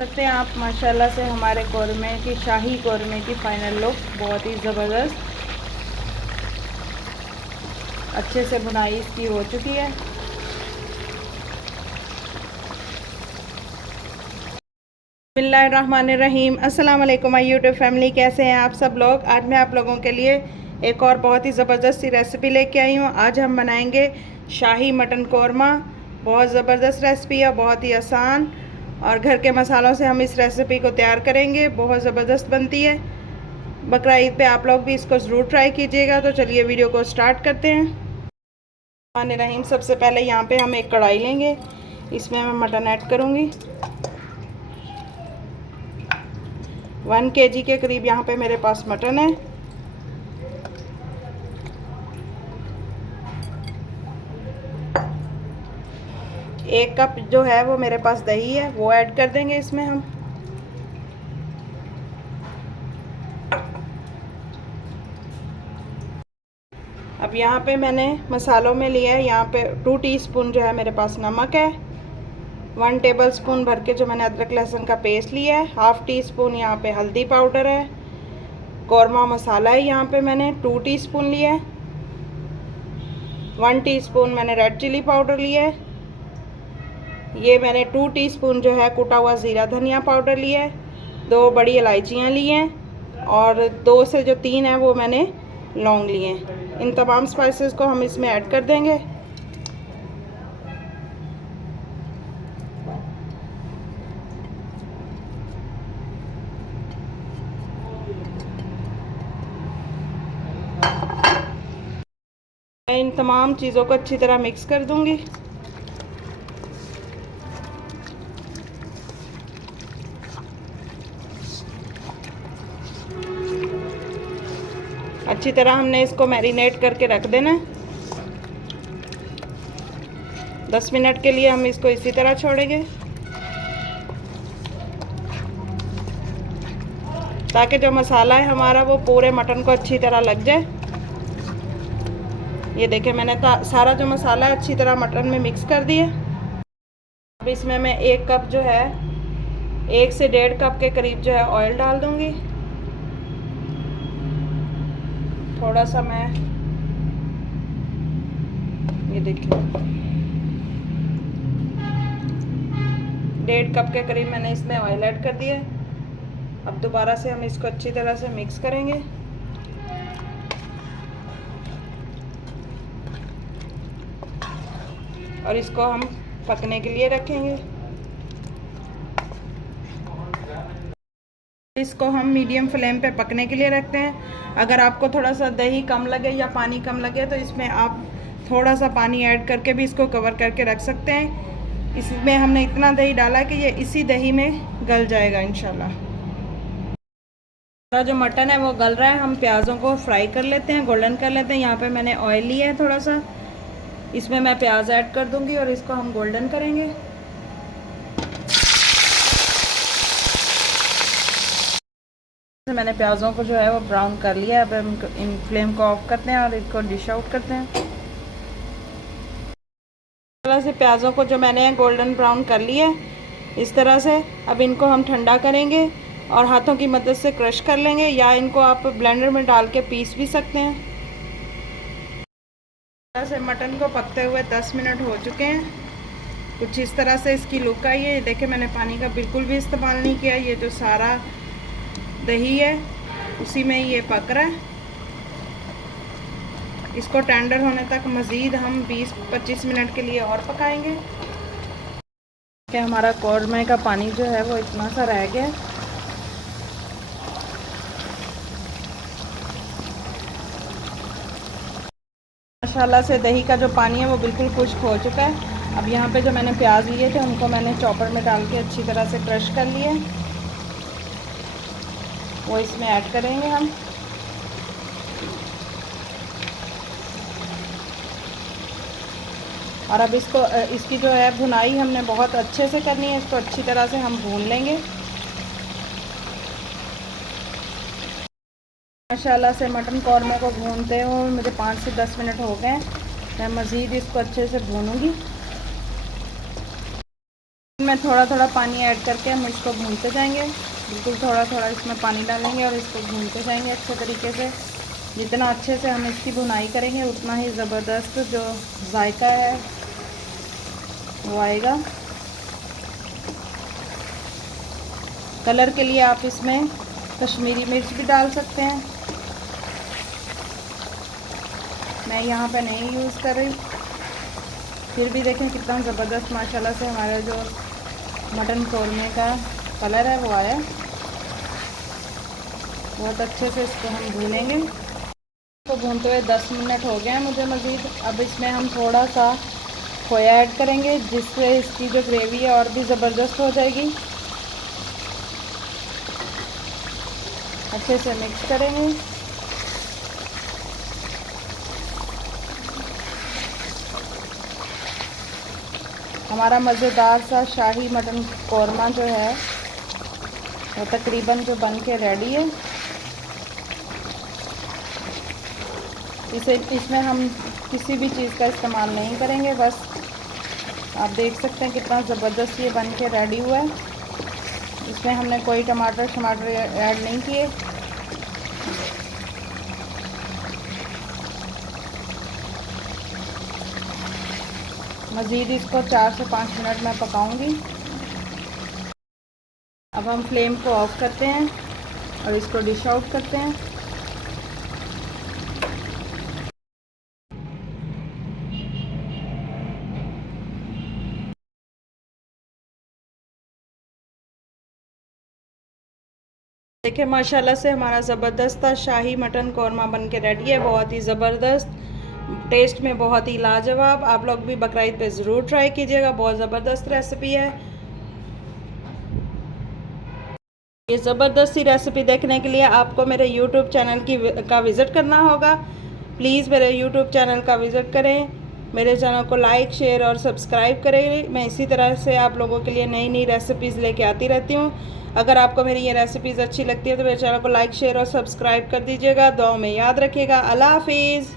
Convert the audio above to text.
सकते हैं आप माशाल्लाह से हमारे कौरमे की शाही कौरमे की फ़ाइनल लुक बहुत ही ज़बरदस्त अच्छे से बुनाई इसकी हो चुकी है। बिस्मिल्लाहिर्रहमानिर्रहीम। अस्सलाम वालेकुम माय यूट्यूब फैमिली, कैसे हैं आप सब लोग। आज मैं आप लोगों के लिए एक और बहुत ही ज़बरदस्त सी रेसिपी लेके आई हूँ। आज हम बनाएंगे शाही मटन कौरमा। बहुत ज़बरदस्त रेसिपी है, बहुत ही आसान और घर के मसालों से हम इस रेसिपी को तैयार करेंगे। बहुत ज़बरदस्त बनती है। बकरा ईद पे आप लोग भी इसको ज़रूर ट्राई कीजिएगा। तो चलिए वीडियो को स्टार्ट करते हैं। रहीम सबसे पहले यहाँ पे हम एक कढ़ाई लेंगे, इसमें मैं मटन ऐड करूँगी। 1 kg के करीब यहाँ पे मेरे पास मटन है। एक कप जो है वो मेरे पास दही है, वो ऐड कर देंगे इसमें हम। अब यहाँ पे मैंने मसालों में लिया है, यहाँ पे 2 टीस्पून जो है मेरे पास नमक है। 1 टेबलस्पून भर के जो मैंने अदरक लहसुन का पेस्ट लिया है। हाफ़ टी स्पून यहाँ पे हल्दी पाउडर है। कौरमा मसाला है यहाँ पे मैंने 2 टीस्पून लिया है। 1 टीस्पून मैंने रेड चिली पाउडर लिया है। ये मैंने 2 टीस्पून जो है कुटा हुआ ज़ीरा धनिया पाउडर लिया है। 2 बड़ी इलायचियाँ ली हैं और 2 से जो 3 है वो मैंने लौंग लिए हैं। इन तमाम स्पाइसेस को हम इसमें ऐड कर देंगे। मैं इन तमाम चीज़ों को अच्छी तरह मिक्स कर दूंगी। अच्छी तरह हमने इसको मैरिनेट करके रख देना है। 10 मिनट के लिए हम इसको इसी तरह छोड़ेंगे ताकि जो मसाला है हमारा वो पूरे मटन को अच्छी तरह लग जाए। ये देखिए मैंने सारा जो मसाला है अच्छी तरह मटन में मिक्स कर दिया। अब इसमें मैं 1 कप जो है 1 से 1.5 कप के करीब जो है ऑयल डाल दूंगी। थोड़ा सा मैं ये देखिए 1.5 कप के करीब मैंने इसमें ऑयल ऐड कर दिया। अब दोबारा से हम इसको अच्छी तरह से मिक्स करेंगे। और इसको हम पकने के लिए रखेंगे। इसको हम मीडियम फ्लेम पे पकने के लिए रखते हैं। अगर आपको थोड़ा सा दही कम लगे या पानी कम लगे तो इसमें आप थोड़ा सा पानी ऐड करके भी इसको कवर करके रख सकते हैं। इसमें हमने इतना दही डाला कि ये इसी दही में गल जाएगा इंशाल्लाह। जो मटन है वो गल रहा है, हम प्याज़ों को फ्राई कर लेते हैं, गोल्डन कर लेते हैं। यहाँ पे मैंने ऑयल लिया है थोड़ा सा, इसमें मैं प्याज ऐड कर दूंगी और इसको हम गोल्डन करेंगे। मैंने प्याज़ों को जो है वो ब्राउन कर लिया है। अब हम इन फ्लेम को ऑफ करते हैं और इसको डिश आउट करते हैं। इस तरह से प्याज़ों को जो मैंने गोल्डन ब्राउन कर लिया है इस तरह से। अब इनको हम ठंडा करेंगे और हाथों की मदद से क्रश कर लेंगे या इनको आप ब्लेंडर में डाल के पीस भी सकते हैं। इस तरह से मटन को पकते हुए 10 मिनट हो चुके हैं। कुछ इस तरह से इसकी लुक आई है। देखिए मैंने पानी का बिल्कुल भी इस्तेमाल नहीं किया। ये जो सारा दही है उसी में ही ये पक रहा है। इसको टेंडर होने तक मज़ीद हम 20-25 मिनट के लिए और पकाएंगे। कि हमारा कौरमे का पानी जो है वो इतना सा रह गया। माशाल्लाह से दही का जो पानी है वो बिल्कुल खुश्क हो चुका है। अब यहाँ पे जो मैंने प्याज लिए थे उनको मैंने चॉपर में डाल के अच्छी तरह से क्रश कर लिया, वो इसमें ऐड करेंगे हम। और अब इसकी जो है भुनाई हमने बहुत अच्छे से करनी है। इसको अच्छी तरह से हम भून लेंगे। माशाल्लाह से मटन कौरमे को भूनते हुए मुझे 5 से 10 मिनट हो गए। मैं मज़ीद इसको अच्छे से भूनूंगी। इसमें थोड़ा थोड़ा पानी ऐड करके हम इसको भूनते जाएंगे। बिल्कुल थोड़ा थोड़ा इसमें पानी डालेंगे और इसको भूनते जाएंगे अच्छे तरीके से। जितना अच्छे से हम इसकी भुनाई करेंगे उतना ही ज़बरदस्त जो जायका है वो आएगा। कलर के लिए आप इसमें कश्मीरी मिर्च भी डाल सकते हैं, मैं यहाँ पे नहीं यूज़ कर रही। फिर भी देखें कितना ज़बरदस्त माशाल्लाह से हमारा जो मटन कौरमे का कलर है वो आया। बहुत अच्छे से इसको हम भूनेंगे। इसको भूनते हुए 10 मिनट हो गए हैं मुझे मज़ीद। अब इसमें हम थोड़ा सा खोया ऐड करेंगे जिससे इसकी जो ग्रेवी है और भी ज़बरदस्त हो जाएगी। अच्छे से मिक्स करेंगे। हमारा मज़ेदार सा शाही मटन कौरमा जो है वो तकरीबन जो बन के रेडी है। इसमें हम किसी भी चीज़ का इस्तेमाल नहीं करेंगे, बस आप देख सकते हैं कितना ज़बरदस्त ये बन के रेडी हुआ है। इसमें हमने कोई टमाटर ऐड नहीं किए। मज़ीद इसको 4 से 5 मिनट में पकाऊंगी। अब हम फ्लेम को ऑफ करते हैं और इसको डिश आउट करते हैं। देखिए माशाल्लाह से हमारा ज़बरदस्त शाही मटन कौरमा बन के रेडी है। बहुत ही ज़बरदस्त, टेस्ट में बहुत ही लाजवाब। आप लोग भी बकरीद पे ज़रूर ट्राई कीजिएगा, बहुत ज़बरदस्त रेसिपी है। ये ज़बरदस्त सी रेसिपी देखने के लिए आपको मेरे YouTube चैनल का विज़िट करना होगा। प्लीज़ मेरे YouTube चैनल का विज़िट करें, मेरे चैनल को लाइक शेयर और सब्सक्राइब करें। मैं इसी तरह से आप लोगों के लिए नई नई रेसिपीज़ लेके आती रहती हूँ। अगर आपको मेरी ये रेसिपीज़ अच्छी लगती है तो मेरे चैनल को लाइक शेयर और सब्सक्राइब कर दीजिएगा। दुआ में याद रखिएगा। अल्लाह हाफिज़।